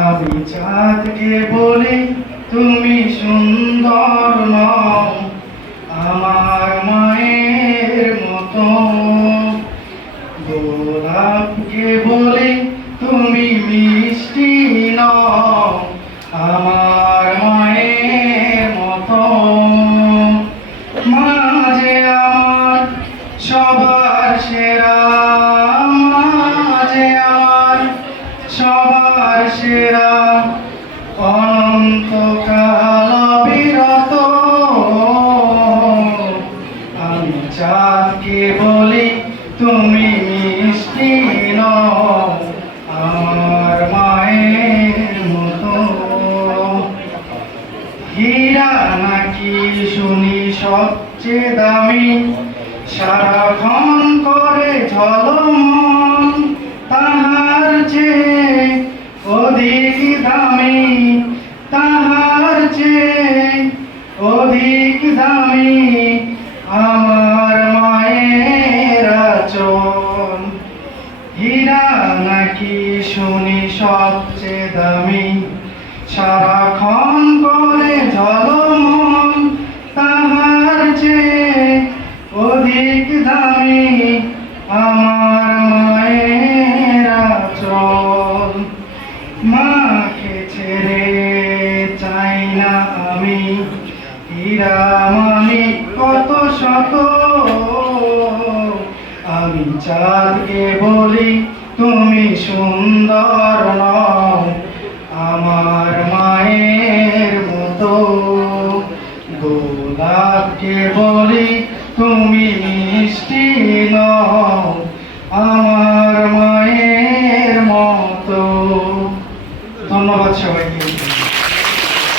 আমি চাঁদকে বলি তুমি সুন্দর নও আমার মায়ের মতো। গোলাপকে বলি তুমি মিষ্টি নও আমার মায়ের মতো। মাঝে আমার সবার সেরা, মাঝে আমার সবার সেরা, অনন্তকাল বিরত। আমি চাঁদকে বলি তুমি মিষ্টি নও আমার মায়ের মতো। হীরা নাকি শুনি সবচেয়ে দামি, সারাক্ষণ করে ঝলমল, তাহার চেয়ে অধিক দামি, তাহার চেয়ে অধিক দামি আমার মায়ের আঁচল। হীরা নাকি শুনি সবচেয়ে দামি, সারাক্ষণ করে ঝলমল, তাহার চেয়ে অধিক দামি আমার মায়ের আঁচল। মাকে ছেড়ে চাই না আমি, হীরা মানি কত শত। আমি চাঁদকে বলি তুমি সুন্দর নও আমার মায়ের মতো। গোলাপকে বলি তুমি মিষ্টি নও আমার মায়ের মতো। ধন্যবাদ সবাইকে।